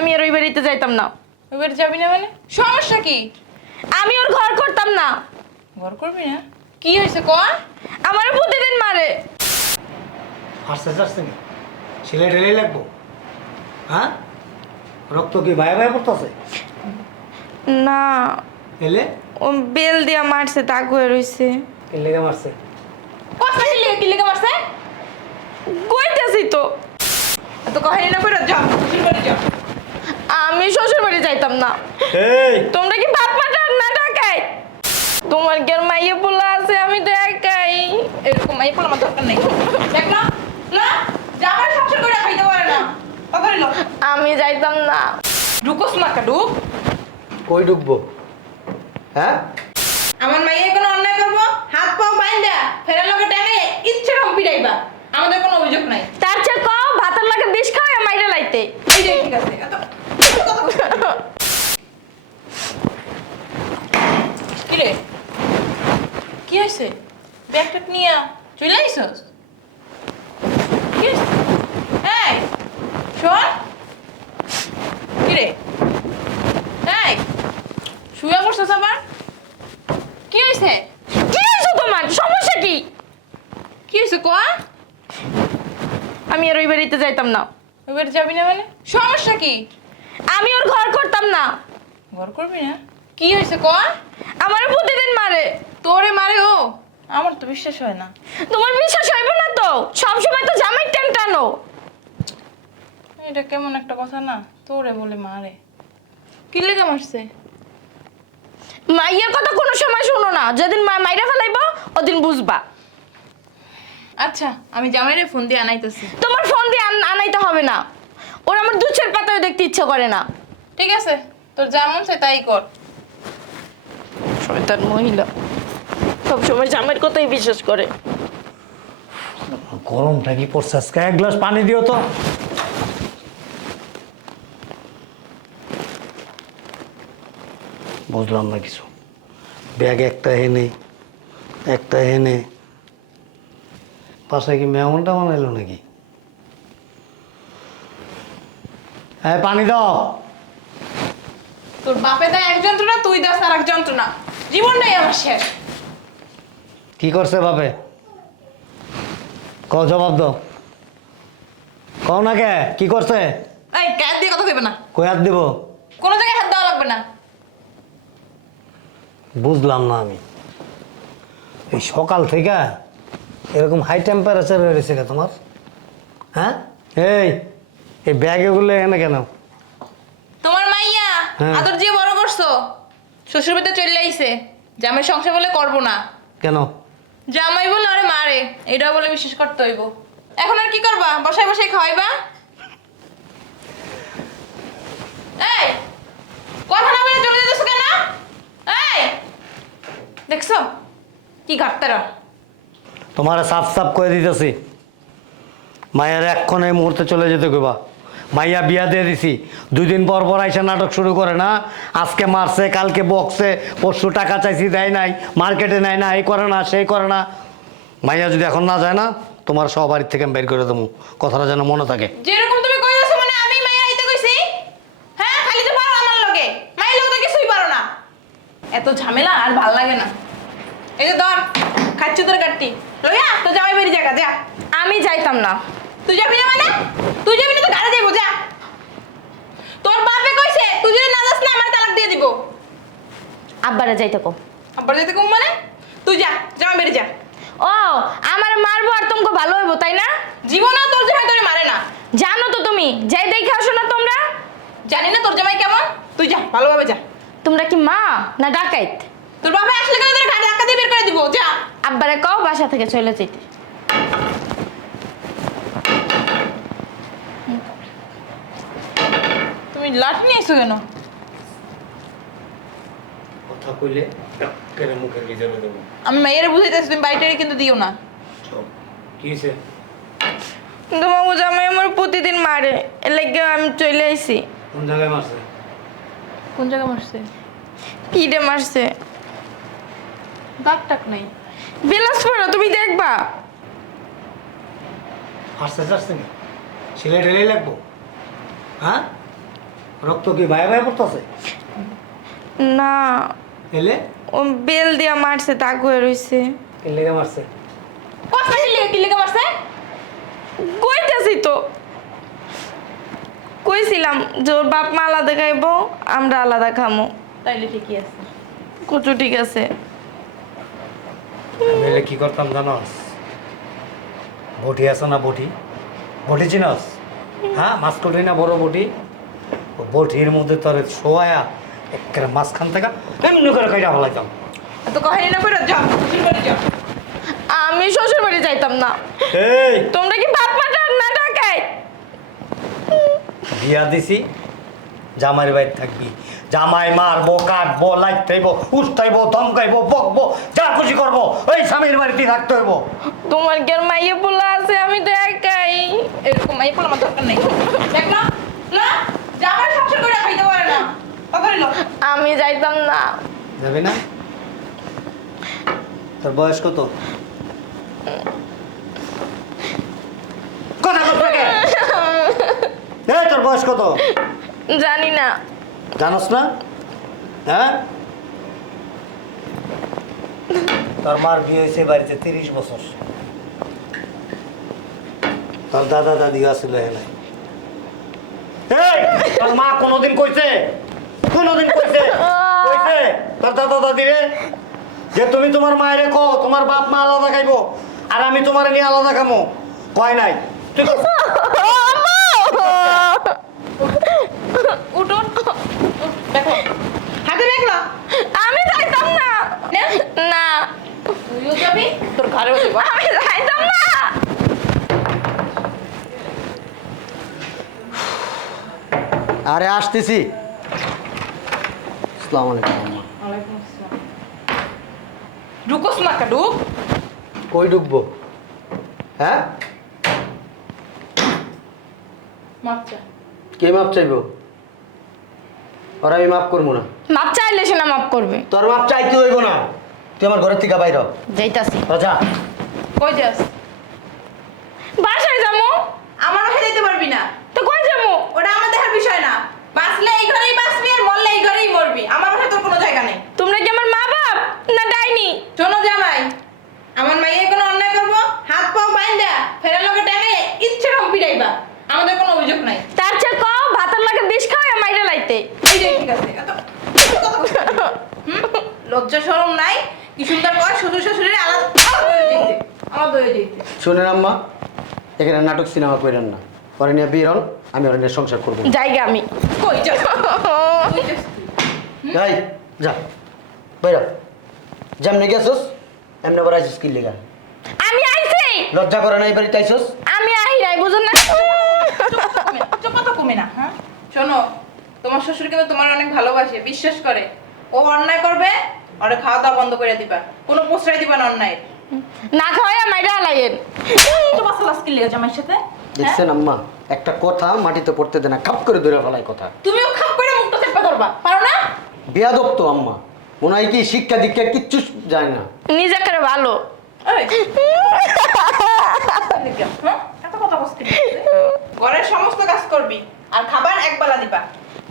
আমি আর ওই বাড়িতে যাইতাম না। এবার যাবি না মানে? সমস্যা কি? আমি ওর ঘর করতাম না। ঘর করবি না? কি হয়েছে ক আমার প্রতিদিন মারে। হাসতে চাচ্ছে না ছেলে ঢেলেই লাগবো। হ্যাঁ? রক্ত কি ভাই ভাই পড়তেছে? না। এলে? ও বেল দিয়া মারছে দাগ হয়ে রইছে। এর লেগে মারছে? কথা কি লিখে কি লিখে মারছে? কইতেছি তো। তো কহাই না করে যা শ্বশুর বাড়ি যা। আমি শ্বশুর বাড়ি যাইতাম না। এই। তোমরা কি বাপ মাটা না ঢাকাই তোমার কি আর মাইয়ে পোলা আছে? আমি তো একাই। এরকম মাই পোলা আমার দরকার নেই। দেখ না না জামাই সংসার করে খাইতে পারে না। কথা হইল আমি যাইতাম না। ঢুকোস না কা ঢুক। কই ঢুকবো? হ্যাঁ? আমার মাইয়ে কোনো অন্যায় করব? হাত পাও বাইন্দা ফেরার লগে টাকা ইচ্ছে রকম পিটাইবা আমাদের কোনো অভিযোগ নাই। তার চেয়ে কও ভাতের লাগে বিষ খাওয়া মাইরে লাইতে এই যে ঠিক আছে এত এত কথা বলছিস কেন? কি রে কি হয়েছে ব্যাগটা নিয়ে চলে আইসস এই শোন। কি এই শুয়ে পড়ছস আবার? কি হয়েছে কি হয়েছে তোমার? সমস্যা কি? কি হয়েছে কোয়া আমি আর ওই বাড়িতে যাইতাম না। এবার যাবি না মানে? সমস্যা কি? আমি ওর ঘর করতাম না। ঘর করবি না? কি হয়েছে কোয়া আমার প্রতিদিন মারে তোরে মারে ও আমার তো বিশ্বাস হয় না। তোমার বিশ্বাস হইব না তো? সবসময় তো জামাই টান টানো। এটা কেমন একটা কথা না? তোরে বলে মারে। কি লেগে মারছে? মাইয়ের কথা কোনো সময় শুনো না। যেদিন মা মাইরা ফেলাইব ওদিন বুঝবা। আচ্ছা আমি জামাইরে ফোন দিয়ে আনাইতেছি। তোমার ফোন দিয়ে আন- আনাইতে হবে না। ওর আমার দুধের পাতাও দেখতে ইচ্ছে করে না। ঠিক আছে তোর যেমন সে তাই কর। শয়তান মহিলা। সবসময় জামাইয়ের কথাই বিশ্বাস করে। গরমটা কি পড়ছে আজকে? এক গ্লাস পানি দিও তো। বুঝলাম না কিছু। ব্যাগ একটা হেনে একটা হেনে পাশে কি মেহমানটা বানাইলো নাকি? হ্যাঁ পানি দাও। তোর বাপে দেয় এক যন্ত্রণা তুই দাস আর এক যন্ত্রণা জীবনটাই আমার শেষ। কি করছে বাপে? ক জবাব দাও। কও না কে? কি করছে? এই গায়ে দিয়ে কথা কইবে না। কই হাত দিব? কোনো জায়গায় হাত দেওয়া লাগবে না। বুঝলাম না আমি। এই সকাল থেকে এরকম হাই টেম্পারেচার হয়ে গেছে কে তোমার? হ্যাঁ? এই এই ব্যাগ এগুলো এখানে কেন? তোমার মাইয়া হ্যাঁ। আদর দিয়ে বড় করছ। শ্বশুর বাড়িতে চলে আইছে। জামাই সংসার বলে করব না। কেন? জামাই বলে আরে মারে এটা বলে বিশ্বাস করতে হইব। এখন আর কি করবা? বসায় বসায় খাওয়াইবা? এই, কথা না বলে চলে যেতেছো কেন? এই, দেখছ? কি ঘাটতারা তোমার সাফ সাফ করে দিতেছি। মায়ের এক্ষণ এই মুহূর্তে চলে যেতে কইবা। মাইয়া বিয়া দিয়ে দিছি। দুই দিন পর পর আইসা নাটক শুরু করে না। আজকে মারছে কালকে বকছে পরশু টাকা চাইছি দেয় নাই মার্কেটে নেয় না এই করে না সেই করে না। মাইয়া যদি এখন না যায় না তোমার সব বাড়ির থেকে আমি বের করে দেবো। কথাটা যেন মনে থাকে। যেরকম তুমি কইতাছো মানে আমি মায়ের আইতে কইছি? হ্যাঁ খালি তো পারো আমার লগে। মায়ের লগে তো কিছুই পারো না। এত ঝামেলা আর ভালো লাগে না। এই যে ধর খাচ্ছি তোর কাটটি লইয়া তো জামাই বাড়ি জায়গা যা। আমি যাইতাম না। তুই যাবি না মানে? তুই যাবি না তো গাড়ি যাইবো যা। তোর বাপে কইছে তুই যদি না যাস না আমার তালাক দিয়ে দিব। আব্বারে যাইতে কো আবার যেতে কম মানে? তুই যা জামাই বাড়ি যা। ও আমার মারবো আর তোমাকে ভালো হইব তাই না? জীবনেও তোর জামাই তোরে মারে না। জানো তো তুমি যাই দেখে আসো না তোমরা। জানি না তোর জামাই কেমন। তুই যা ভালোভাবে যা। তোমরা কি মা না ডাকাইত? তোর বাপে আসলে কেন তোর গাড়ি ধাক্কা দিয়ে বের করে দিব? যা। আব্বারে কও বাসা থেকে চলে যেতে লাঠি নিয়ে এসো কেন? কথা কইলে কেন মুখে কি যাবে দেবো। আমি মেয়েরে বুঝাইতেছি তুমি বাড়িটারে কিন্তু দিও না। কি হয়েছে? তোমাকে জামাই আমার প্রতিদিন মারে এর লাগে আমি চলে আইছি। কোন জায়গায় মারছে? কোন জায়গায় মারছে? পিঠে মারছে। দাগ টাক নাই বিলাসপুর তুমি দেখবা। হাসতে চাচ্ছে না ছেলে ঢেলেই লাগবো? হ্যাঁ? রক্ত কি ভাই ভাই পড়তেছে? না। এলে? ও বেল দিয়া মারছে দাগ হয়ে রইছে। লেগে মারছে? কথা কি লিখে কি লিখে মারছে? কইতেছি তো। কইছিলাম যে ওর বাপ মা আলাদা খাইবো আমরা আলাদা খামো। তাইলে ঠিকই আছে। কুচু ঠিক আছে। আমি এলে কি করতাম জানস বটি আছে না বটি? বটি চিনস? হ্যাঁ মাছ কটি না বড় বটি? বটির মধ্যে তোর শোয়া একেবারে মাঝখান থেকে এমনি করে কাইটা ফেলাইতাম। তো কহানি না করে যাও শ্বশুর বাড়ি যাও আমি শ্বশুর বাড়ি যাইতাম না। এই! তোমরা কি বাপ মাটা না ডাকাই? বিয়া দিছি জামাইয়ের বাড়ি থাকবি। জামাই মারবো কাটবো লাইতাইবো উস্তাইবো ধমকাইবো বকবো যা খুশি করব ওই স্বামীর বাড়িতে থাকতে হইব। তোমার কি আর মাইয়ে পোলা আছে? আমি তো একাই। এরকম মাই পোলা আমার দরকার নেই। দেখ না না জামাই সংসার করে খাইতে পারে না কথা হইল আমি যাইতাম না। যাবি না? তোর বয়স কত? কথা বলতে কে? এই তোর বয়স কত? জানি না। জানোস না? হ্যাঁ? তোর মার বিয়ে হয়েছে বাড়িতে তিরিশ বছর। তোর দাদা দাদি আসলে এই, তোর মা কোনোদিন কইছে? কোনোদিন কইছে? কইছে? তোর দাদা দাদি রে? যে তুমি তোমার মায়ের কো তোমার বাপ মা আলাদা খাইবো আর আমি তোমার নিয়ে আলাদা খামো। কয় নাই? তুই উঠুন দেখো। হাতে দেখল? আমি যাইতাম না। না। তুইও যাবি? তোর ঘরেও আমি যাইতাম না। আরে আসতেছি। আসসালামু আলাইকুম। আম্মা ওয়ালাইকুম আসসালাম। ঢুকোস না কা ঢুক। কই ঢুকবো? হ্যাঁ? কে মাপ চাইব? ওরা আমি মাপ করব না। মাপ চাইলে সে না মাপ করবে। তোর মাপ চাইতে হইব না। তুই আমার ঘরের থেকে বাইর হ। যাইতাছি। যা। কই যাস? বাসায় যাব আমার বাসায় যেতে পারবি না। তো কই যাব ওটা আমার দেখার বিষয় না। বাঁচলে এই ঘরেই বাঁচবি আর মরলে এই ঘরেই মরবি। আমার বাসায় তোর কোনো জায়গা নেই। তোমরা কি আমার মা বাপ না ডাইনি? শোনো জামাই আমার মাইয়ে কোনো অন্যায় করব? হাত পাও বাইন্দা ফেরার লোকে টানে ইচ্ছে রকম পিটাইবা। আমাদের কোনো অভিযোগ নাই। তার চেয়ে কও ভাতের লাগে বিষ খাওয়া মাইরে লাইতে। এই যে ঠিক আছে এত? লজ্জা শরম নাই। কি সুন্দর কর শ্বশুর শ্বশুরের আলাদা হয়ে যেতে শুনেন আম্মা এখানে নাটক সিনেমা করেন না। পরে নিয়ে হন আমি ওরা নিয়ে সংসার করব জায়গা আমি। কই? যাই যা। বাইর। হ। যেমনি গেছস এমনি আবার আইসিস কি লেগা? আমি আইছি। লজ্জা করে নাই বাড়িতে আইসস আমি আহি নাই বুঝুন না। চুপ কথা কমে না হ্যাঁ? শোনো তোমার শ্বশুর কিন্তু তোমার অনেক ভালোবাসে বিশ্বাস করে। ও অন্যায় করবে ওরে খাওয়া দাওয়া বন্ধ করে দিবা। কোনো প্রশ্রয় দিবা না অন্যায় না খাওয়া মাইরা লাইয়েন। তো বাসা লাস্কি লেগে আমার সাথে? হ্যাঁ? দেখছেন আম্মা? একটা কথা মাটিতে পড়তে দেয় না খাপ করে ধরে ফেলায় কথা। তুমিও খাপ করে মুখটা চেপে ধরবা পারো না? বেয়াদব তো আম্মা। মনে হয় কি শিক্ষা দীক্ষা কিচ্ছু যায় না। নিজে করে ভালো হ্যাঁ? এত কথা বলছিস? ঘরের সমস্ত কাজ করবি আর খাবার একবেলা দিবা।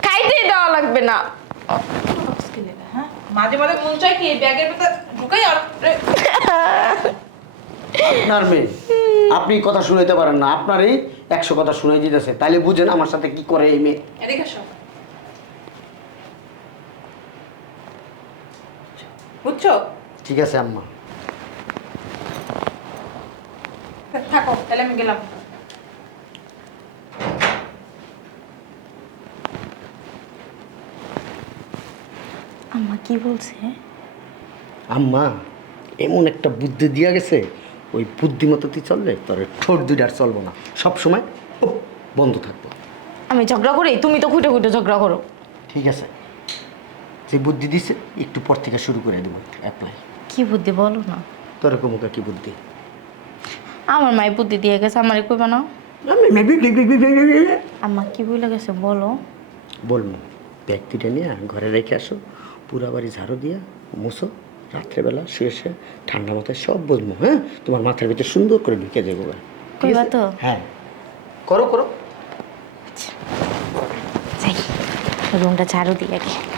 খাইতেই দেওয়া লাগবে না। হ্যাঁ? মাঝে মাঝে মন চাই কি ব্যাগের ভিতরে ঢুকাই আর রে, আপনার মেয়ে। আপনি কথা শুনাইতে পারেন না আপনারই একশো কথা শুনাই দিতেছে। তাইলে বুঝেন আমার সাথে কি করে এই মেয়ে। বুঝছ? ঠিক আছে আম্মা। থাকো তাহলে আমি গেলাম। আম্মা কি বলছে? আম্মা এমন একটা বুদ্ধি দিয়া গেছে ওই বুদ্ধিমতো তুই চললে তোর ঠোঁট দুইটা আর চলবো না। সব সময় বন্ধ থাকব। আমি ঝগড়া করি তুমি তো খুঁটে খুঁটে ঝগড়া করো। ঠিক আছে। যে বুদ্ধি দিছে একটু পর থেকে শুরু করে দেবো অ্যাপ্লাই কি বুদ্ধি বলো না। তোর মুখে কি বুদ্ধি? আমার মায়ের বুদ্ধি দিয়ে গেছে আমারে কইবা না। আম্মা কি বলে গেছে বলো। বলব ব্যক্তিটা নিয়ে ঘরে রেখে আসো পুরা বাড়ি ঝাড়ু দিয়া মুছো। রাত্রেবেলা শুয়ে শুয়ে ঠান্ডা মাথায় সব বুঝব হ্যাঁ? তোমার মাথার ভিতরে সুন্দর করে ঢুকে দেবো তো? হ্যাঁ। করো করো। যাই। রুমটা ঝাড়ু দিয়ে আগে।